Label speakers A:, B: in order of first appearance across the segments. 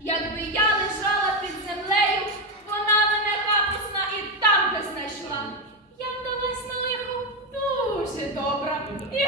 A: Якби я лежала під землею, вона мене капусна і там би знайшла. Я вдалась на лихо дуже добра. І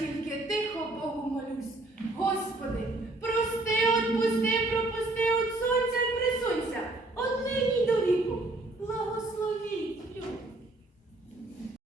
B: тільки тихо Богу молюсь. Господи,